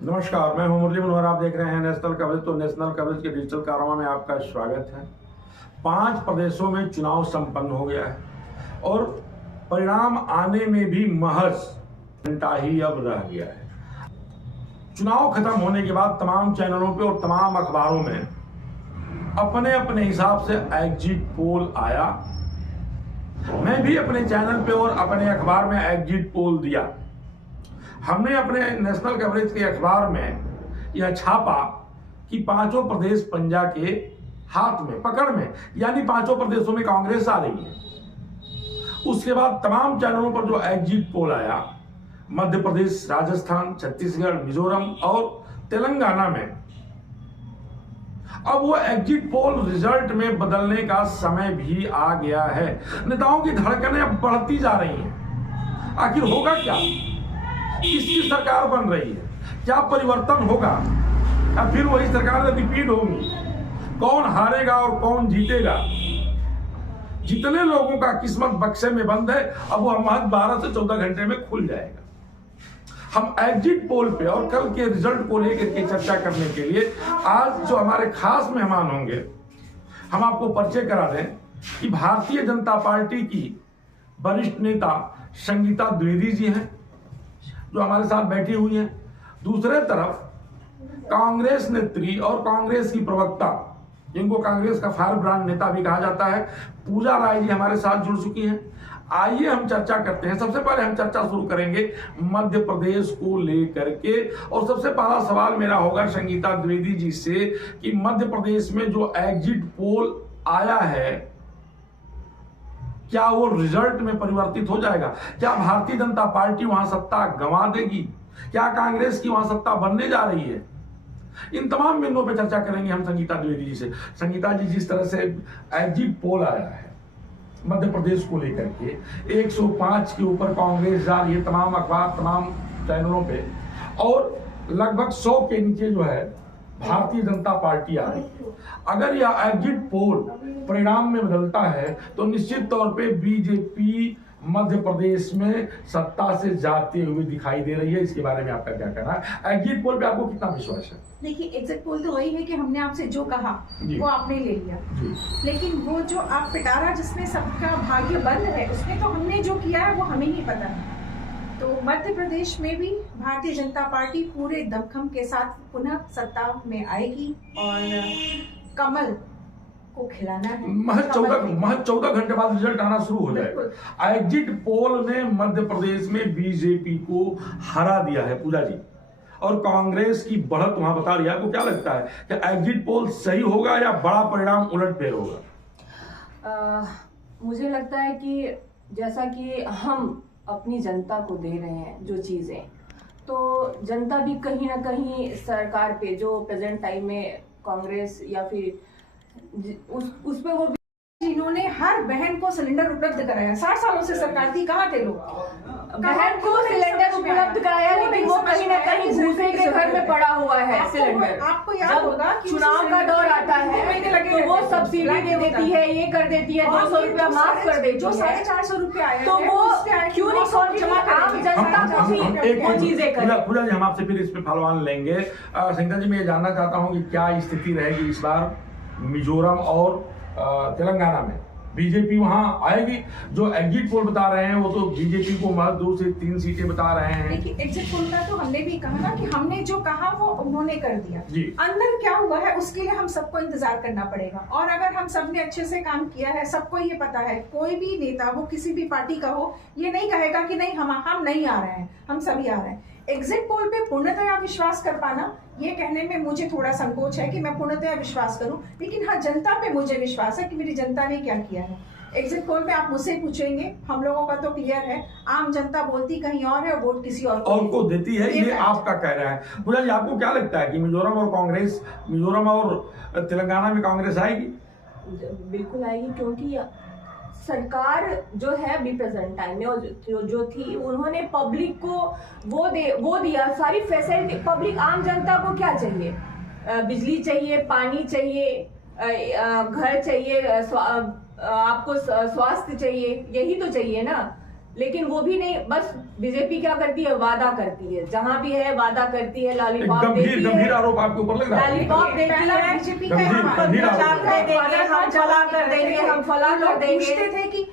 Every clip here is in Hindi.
नमस्कार, मैं हूं मुरली मनोहर। आप देख रहे हैं नेशनल कवरेज। तो नेशनल कवरेज के डिजिटल कार्यक्रम में आपका स्वागत है। 5 प्रदेशों में चुनाव संपन्न हो गया है और परिणाम आने में भी महज घंटा ही अब रह गया है। चुनाव खत्म होने के बाद तमाम चैनलों पे और तमाम अखबारों में अपने अपने हिसाब से एग्जिट पोल आया। मैं भी अपने चैनल पे और अपने अखबार में एग्जिट पोल दिया। हमने अपने नेशनल कवरेज के अखबार में यह छापा कि 5 प्रदेश पंजा के हाथ में, पकड़ में, यानी 5 प्रदेशों में कांग्रेस आ रही है। उसके बाद तमाम चैनलों पर जो एग्जिट पोल आया, मध्य प्रदेश, राजस्थान, छत्तीसगढ़, मिजोरम और तेलंगाना में, अब वो एग्जिट पोल रिजल्ट में बदलने का समय भी आ गया है। नेताओं की धड़कनें अब बढ़ती जा रही हैं। आखिर होगा क्या? किसकी सरकार बन रही है? क्या परिवर्तन होगा या फिर वही सरकार रिपीट होगी? कौन हारेगा और कौन जीतेगा? जितने लोगों का किस्मत बक्से में बंद है, अब वो महज 12 से 14 घंटे में खुल जाएगा। हम एग्जिट पोल पे और कल के रिजल्ट को लेकर के चर्चा करने के लिए आज जो हमारे खास मेहमान होंगे, हम आपको परिचय करा दें कि भारतीय जनता पार्टी की वरिष्ठ नेता संगीता द्विवेदी जी हैं, जो हमारे साथ बैठी हुई हैं। दूसरे तरफ कांग्रेस नेत्री और कांग्रेस की प्रवक्ता, जिनको कांग्रेस का फायर ब्रांड नेता भी कहा जाता है, पूजा राय जी हमारे साथ जुड़ चुकी हैं। आइए हम चर्चा करते हैं। सबसे पहले हम चर्चा शुरू करेंगे मध्य प्रदेश को लेकर के, और सबसे पहला सवाल मेरा होगा संगीता द्विवेदी जी से कि मध्य प्रदेश में जो एग्जिट पोल आया है, क्या वो रिजल्ट में परिवर्तित हो जाएगा? क्या भारतीय जनता पार्टी वहां सत्ता गंवा देगी? क्या कांग्रेस की वहां सत्ता बनने जा रही है? इन तमाम बिंदुओं पर चर्चा करेंगे हम संगीता द्विवेदी जी से। संगीता जी, जिस तरह से एग्जिट पोल आया है मध्य प्रदेश को लेकर के, 105 के ऊपर कांग्रेस जा रही है तमाम अखबार, तमाम चैनलों पे, और लगभग 100 के नीचे जो है भारतीय जनता पार्टी आ रही है। अगर यह एग्जिट पोल परिणाम में बदलता है तो निश्चित तौर पे बीजेपी मध्य प्रदेश में सत्ता से जाते हुए दिखाई दे रही है। इसके बारे में आपका क्या कहना है? एग्जिट पोल पे आपको कितना विश्वास है? देखिए, एग्जिट पोल तो वही है कि हमने आपसे जो कहा वो आपने ले लिया, लेकिन वो जो आप पिटारा जिसमें सबका भाग्य बंद है, उसमें तो हमने जो किया है वो हमें ही पता है। तो मध्य प्रदेश में भी भारतीय जनता पार्टी पूरे दमखम के साथ पुनः सत्ता में आएगी और कमल को खिलाना है। महज 14 घंटे बाद रिजल्ट आना शुरू हो जाएगा। एग्जिट पोल ने मध्य प्रदेश में बीजेपी को हरा दिया है पूजा जी, और कांग्रेस की बढ़त वहां बता रही है। आपको क्या लगता है कि एग्जिट पोल सही होगा या बड़ा परिणाम उलटफेर होगा? मुझे लगता है कि जैसा कि हम अपनी जनता को दे रहे हैं जो चीजें, तो जनता भी कहीं ना कहीं सरकार पे, जो प्रेजेंट टाइम में कांग्रेस या फिर उस पे, वो जिन्होंने हर बहन को सिलेंडर उपलब्ध कराया, 60 सालों से सरकार थी, कहाँ थे लोग? बहन को सिलेंडर उपलब्ध कराया, लेकिन वो कहीं ना कहीं दूसरे के घर में पड़ा हुआ है सिलेंडर। आपको याद होगा कि चुनाव का दौर आता है तो वो सब्सिडी दे देती है, ये कर देती है, 200 रुपया माफ कर देती है, जो 450 रुपया आया, तो वो क्यों नहीं आम जनता को भी वो चीजें करें? पूजा जी, हम आपसे फिर इस पे फॉलोअन लेंगे। संगीता जी, मैं ये जानना चाहता हूँ कि क्या स्थिति रहेगी इस बार मिजोरम और तेलंगाना में? बीजेपी वहां आएगी? जो एग्जिट पोल बता रहे हैं वो तो बीजेपी को महज 2 से 3 सीटें बता रहे हैं। देखिए, एग्जिट पोल का तो हमने भी कहा ना कि हमने जो कहा वो उन्होंने कर दिया। अंदर क्या हुआ है उसके लिए हम सबको इंतजार करना पड़ेगा। और अगर हम सबने अच्छे से काम किया है, सबको ये पता है, कोई भी नेता हो, किसी भी पार्टी का हो, ये नहीं कहेगा कि नहीं हम नहीं आ रहे हैं, हम सभी आ रहे हैं। एग्जिट पोल पे पूर्णतया विश्वास कर पाना, ये कहने में मुझे थोड़ा संकोच है कि मैं पूर्णतया विश्वास करूं, लेकिन हाँ, जनता पे मुझे विश्वास है कि मेरी जनता ने क्या किया है। एग्जिट पोल पे आप मुझसे पूछेंगे, हम लोगों का तो क्लियर है, आम जनता बोलती कहीं और है और वोट किसी और को देती है, ये आपका कहना है। पूजा जी, आपको क्या लगता है कि मिजोरम और तेलंगाना में कांग्रेस आएगी? बिल्कुल आएगी, क्योंकि सरकार जो है अभी प्रेजेंट टाइम में जो थी, उन्होंने पब्लिक को वो दिया सारी फैसिलिटी। पब्लिक, आम जनता को क्या चाहिए? बिजली चाहिए, पानी चाहिए, घर चाहिए, आपको स्वास्थ्य चाहिए, यही तो चाहिए ना। लेकिन वो भी नहीं, बस बीजेपी क्या करती है, वादा करती है, जहाँ भी है वादा करती है, लॉलीपॉप देती है। गंभीर आरोप आपके ऊपर लग रहा है। लॉलीपॉप देती है, बीजेपी गंभीर हम फला कर देंगे, हम फला कर देंगे। पूछते थे कि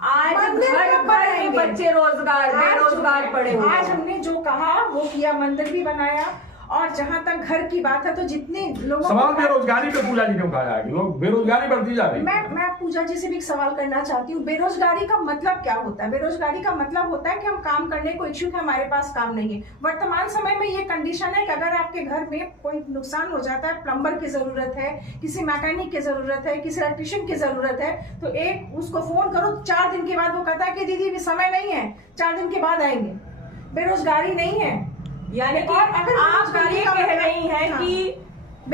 आज मंदिर घर कब घर बनाएंगे? बच्चे बेरोजगार पड़े हुए आज हैं। हमने जो कहा वो किया, मंदिर भी बनाया। और जहाँ तक घर की बात है तो जितने लोगों सवाल बेरोजगारी पे पूजा जी ने उठाया है कि लोग बेरोजगारी बढ़ती जा रही है। मैं पूजा जी से भी एक सवाल करना चाहती हूँ। बेरोजगारी का मतलब क्या होता है? बेरोजगारी का मतलब होता है कि हम काम करने को इच्छुक है, हमारे पास काम नहीं है। वर्तमान समय में ये कंडीशन है कि अगर आपके घर में कोई नुकसान हो जाता है, प्लम्बर की जरूरत है, किसी मैकेनिक की जरूरत है, किसी इलेक्ट्रिशियन की जरूरत है, तो एक उसको फोन करो, 4 दिन के बाद वो कहता है कि दीदी अभी समय नहीं है, 4 दिन के बाद आएंगे। बेरोजगारी नहीं है। यानी कि और अगर आप ये कह रही हैं कि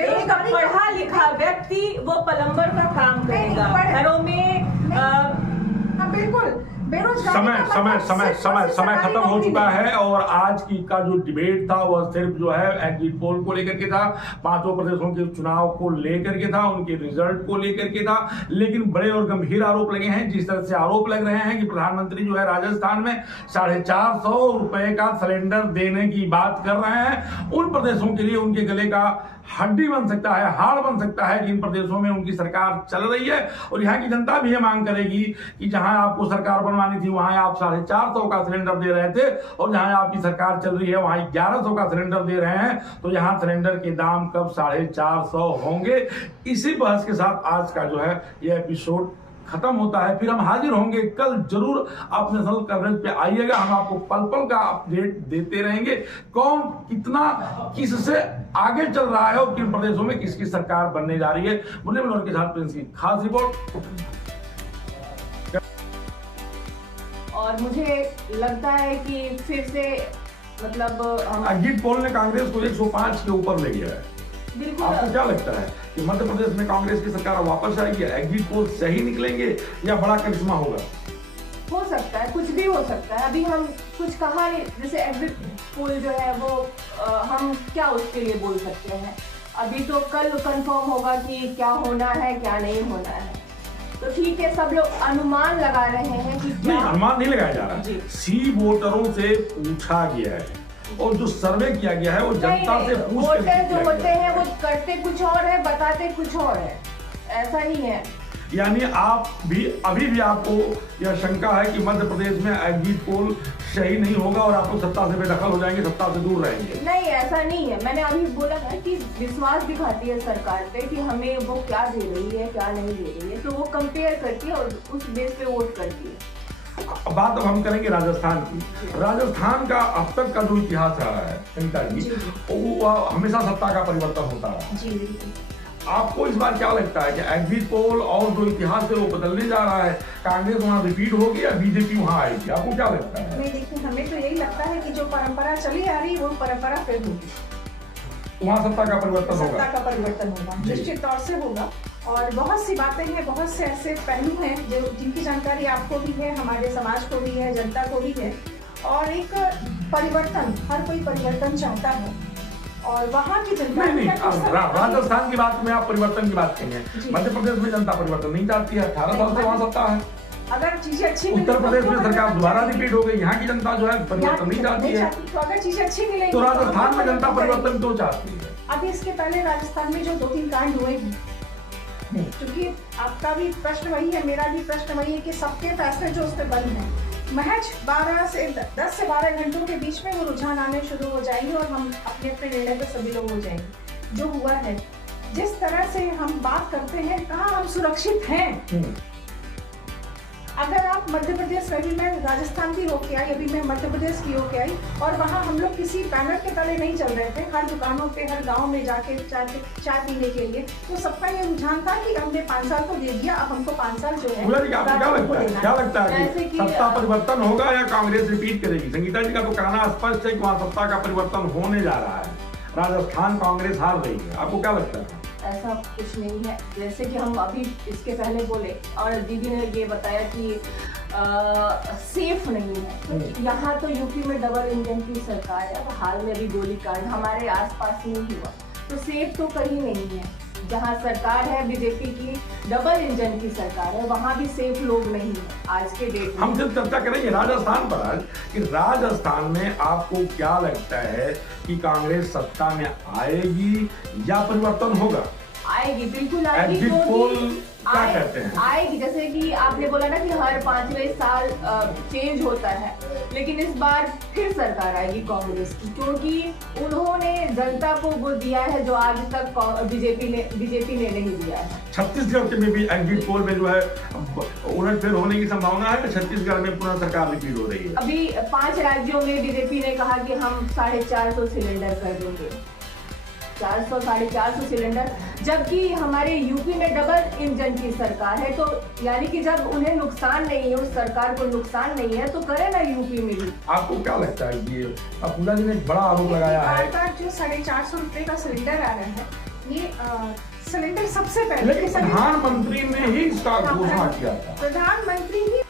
एक पढ़ा लिखा व्यक्ति वो प्लम्बर का काम करेगा घरों में। हाँ बिल्कुल, बेरोजगारी समय का समय मतलब समय सिर्फ समय और सिर्फ समय सरकारी खत्म हो नौकरी चुका नहीं। है और आज की का जो डिबेट था वह सिर्फ जो है एग्जिट पोल को लेकर के था, 5 प्रदेशों के चुनाव को लेकर के था, उनके रिजल्ट को लेकर के था। लेकिन बड़े और गंभीर आरोप लगे हैं। जिस तरह से आरोप लग रहे हैं कि प्रधानमंत्री जो है राजस्थान में 450 रुपए का सिलेंडर देने की बात कर रहे हैं, उन प्रदेशों के लिए उनके गले का हड्डी बन सकता है, हाड़ बन सकता है कि इन प्रदेशों में उनकी सरकार चल रही है। और यहाँ की जनता भी ये मांग करेगी कि जहां आपको सरकार बनवानी थी वहां आप 450 का सिलेंडर दे रहे थे और जहां आपकी सरकार चल रही है वहां 1100 का सिलेंडर दे रहे हैं, तो यहाँ सिलेंडर के दाम कब 450 होंगे। इसी बहस के साथ आज का जो है ये एपिसोड खत्म होता है। फिर हम हाजिर होंगे कल, जरूर आप नेशनल कवरेज पे आइएगा, हम आपको पल पल का अपडेट देते रहेंगे, कौन कितना किससे आगे चल रहा है और किन प्रदेशों में किसकी सरकार बनने जा रही है। मुन्ने मनोहर के साथ प्रिंस की खास रिपोर्ट। और मुझे लगता है कि फिर से मतलब एग्जिट पोल ने कांग्रेस को 105 के ऊपर ले गया है। बिल्कुल। आपको क्या लगता है कि मध्य प्रदेश में कांग्रेस की सरकार वापस आएगी? एग्जिट पोल सही निकलेंगे या बड़ा करिश्मा होगा? हो सकता है, कुछ भी हो सकता है। अभी हम कुछ कहा नहीं, जैसे एग्जिट पोल जो है वो हम क्या उसके लिए बोल सकते हैं। अभी तो कल कंफर्म होगा कि क्या होना है क्या नहीं होना है। तो ठीक है, सब लोग अनुमान लगा रहे हैं कि नहीं, अनुमान नहीं लगाया जा रहा जी। है। सी वोटरों से पूछा गया है और जो सर्वे किया गया है वो जनता से पूछ वोटर के जो होते हैं वो करते कुछ और है, बताते कुछ और है, ऐसा ही है। यानी आप भी अभी भी आपको यह शंका है कि मध्य प्रदेश में एग्जिट पोल सही नहीं होगा और आप लोग सत्ता से बेदखल हो जाएंगे, सत्ता से दूर रहेंगे? नहीं, ऐसा नहीं है। मैंने अभी बोला ना कि विश्वास दिखाती है सरकार पे कि हमें वो क्या दे रही है क्या नहीं दे रही है, तो वो कंपेयर करती है और उस बेस पे वोट करती है। बात अब हम करेंगे राजस्थान की। राजस्थान का अब तक का जो इतिहास रहा है सविता जी, वो हमेशा सत्ता का परिवर्तन होता है। जी बिल्कुल। आपको इस बार क्या लगता है कि एग्जिट पोल और जो इतिहास है वो बदलने जा रहा है? कांग्रेस वहां रिपीट होगी या बीजेपी वहां आएगी? आपको क्या लगता है? नहीं देखिए, हमें तो यही लगता है कि जो परंपरा चली आ रही है वो परंपरा फिर होगी, वहां सत्ता का परिवर्तन सत्ता होगा। का परिवर्तन होगा, जी। निश्चित तौर से होगा। और बहुत सी बातें हैं, बहुत से ऐसे पहलू हैं जो जिनकी जानकारी आपको भी है, हमारे समाज को भी है, जनता को भी है। और एक परिवर्तन, हर कोई परिवर्तन चाहता है और वहाँ की जनता नहीं राजस्थान की बात में आप परिवर्तन की बात करेंगे, मध्य प्रदेश में जनता परिवर्तन नहीं चाहती है, 18 साल से वहां सत्ता है। अगर चीजें अच्छी उत्तर प्रदेश में सरकार दोबारा रिपीट हो गई, यहाँ की जनता जो है परिवर्तन नहीं चाहती है। तो अगर चीजें अच्छी मिलेंगी तो राजस्थान में जनता परिवर्तन क्यों चाहती है? अभी इसके पहले राजस्थान में जो 2-3 कांड हुए हैं, क्योंकि आपका भी प्रश्न वही है, मेरा भी प्रश्न वही है कि सबके फैसले जो उस पर बंद है, महज 10 से 12 घंटों के बीच में वो रुझान आने शुरू हो जाएंगे और हम अपने अपने निर्णय पर सभी लोग हो जाएंगे। जो हुआ है, जिस तरह से हम बात करते हैं, कहाँ हम सुरक्षित हैं। अगर आप मध्य प्रदेश में, भी मैं राजस्थान की होके आई, अभी मैं मध्य प्रदेश की होके आई, और वहाँ हम लोग किसी बैनर के तले नहीं चल रहे थे, हर दुकानों पे, हर गांव में जाके चाय पीने के लिए, तो सबका ये रुझान था कि हमने 5 साल तो दे दिया, अब हमको 5 साल जो है क्या लगता है कि सत्ता परिवर्तन होगा या कांग्रेस रिपीट करेगी? संगीता जी का तो कहना स्पष्ट है कि वहाँ सत्ता का परिवर्तन होने जा रहा है, राजस्थान कांग्रेस हार रही है। आपको क्या लगता है? ऐसा कुछ नहीं है, जैसे कि हम अभी इसके पहले बोले और दीदी ने ये बताया कि सेफ नहीं है। यहाँ तो यूपी में डबल इंजन की सरकार है, अब हाल में भी गोलीकांड हमारे आसपास नहीं हुआ, तो सेफ तो कहीं नहीं है। जहाँ सरकार है बीजेपी की डबल इंजन की सरकार है, वहाँ भी सेफ लोग नहीं है आज के डेट में। हम सिर्फ चर्चा करेंगे राजस्थान पर आज कि राजस्थान में आपको क्या लगता है कि कांग्रेस सत्ता में आएगी या परिवर्तन होगा? आएगी, बिल्कुल आएगी। एग्जिट पोल क्या कहते हैं? आएगी, जैसे कि आपने बोला ना कि हर 5वें साल चेंज होता है, लेकिन इस बार फिर सरकार आएगी कांग्रेस की, क्योंकि उन्होंने जनता को वो दिया है जो आज तक बीजेपी ने नहीं दिया है। छत्तीसगढ़ के में भी एग्जिट पोल में जो है उलटफेर होने की संभावना है। छत्तीसगढ़ में पुनः सरकार रिपीट हो रही है। अभी 5 राज्यों में बीजेपी ने कहा कि हम 450 सिलेंडर कर देंगे, 400-450 सिलेंडर, जबकि हमारे यूपी में डबल इंजन की सरकार है। तो यानी कि जब उन्हें नुकसान नहीं है, उस सरकार को नुकसान नहीं है, तो करे ना यूपी में भी। आपको क्या लगता है कि पूजा जी ने एक बड़ा आरोप लगाया है जो 450 रुपए का सिलेंडर आ रहा है, ये सिलेंडर सबसे पहले लेकिन प्रधानमंत्री ने ही इसका घोषणा किया था। प्रधानमंत्री ही